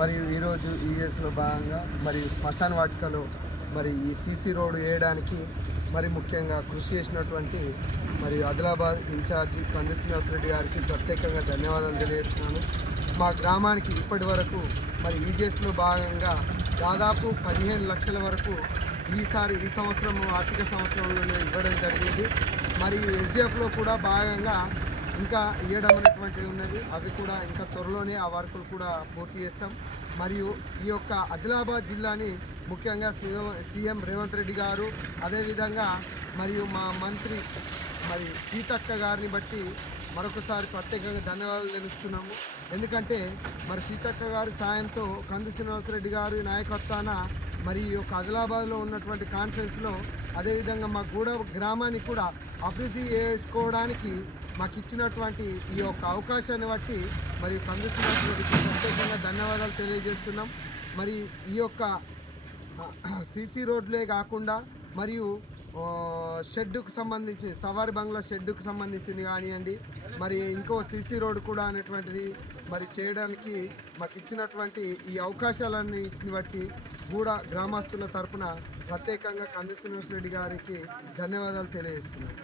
మరియు ఈరోజు ఈఎస్లో భాగంగా మరియు శ్మశాన వాటికలో మరి ఈ సీసీ రోడ్డు వేయడానికి మరి ముఖ్యంగా కృషి చేసినటువంటి మరి ఆదిలాబాద్ ఇన్ఛార్జి కంది శ్రీనివాసరెడ్డి గారికి ప్రత్యేకంగా ధన్యవాదాలు తెలియజేస్తున్నాను. మా గ్రామానికి ఇప్పటి వరకు మరి ఈజీఎస్లో భాగంగా దాదాపు 15 లక్షల వరకు ఈ సంవత్సరం ఆర్థిక సంవత్సరంలోనే ఇవ్వడం జరిగింది. మరియు ఎస్డిఎఫ్లో కూడా భాగంగా ఇంకా ఇవ్వడం అనేటువంటిది ఉన్నది. అవి కూడా ఇంకా త్వరలోనే ఆ వర్కులు కూడా పూర్తి చేస్తాం. మరియు ఈ యొక్క ఆదిలాబాద్ జిల్లాని ముఖ్యంగా సీఎం రేవంత్ రెడ్డి గారు, అదేవిధంగా మరియు మా మంత్రి మరి సీతక్క గారిని బట్టి మరొకసారి ప్రత్యేకంగా ధన్యవాదాలు తెలుస్తున్నాము. ఎందుకంటే మరి సీతక్క గారి సాయంతో కంది శ్రీనివాసరెడ్డి గారి నాయకత్వాన మరి ఈ యొక్క ఆదిలాబాద్లో ఉన్నటువంటి కాన్ఫరెన్స్లో అదేవిధంగా మా గ్రామాన్ని కూడా అభివృద్ధి చేసుకోవడానికి మాకు ఇచ్చినటువంటి ఈ యొక్క అవకాశాన్ని బట్టి మరి కంది శ్రీనివాసరెడ్డికి ప్రత్యేకంగా ధన్యవాదాలు తెలియజేస్తున్నాం. మరి ఈ యొక్క సీసీ రోడ్లే కాకుండా మరియు షెడ్డుకు సంబంధించి సవారి బంగ్లా షెడ్డుకు సంబంధించింది కానివ్వండి, మరి ఇంకో సీసీ రోడ్ కూడా అనేటువంటిది మరి చేయడానికి మాకు ఇచ్చినటువంటి ఈ అవకాశాలన్నిటిని బట్టి కూడా గ్రామస్తుల తరపున ప్రత్యేకంగా కంది శ్రీనివాసరెడ్డి గారికి ధన్యవాదాలు తెలియజేస్తున్నాను.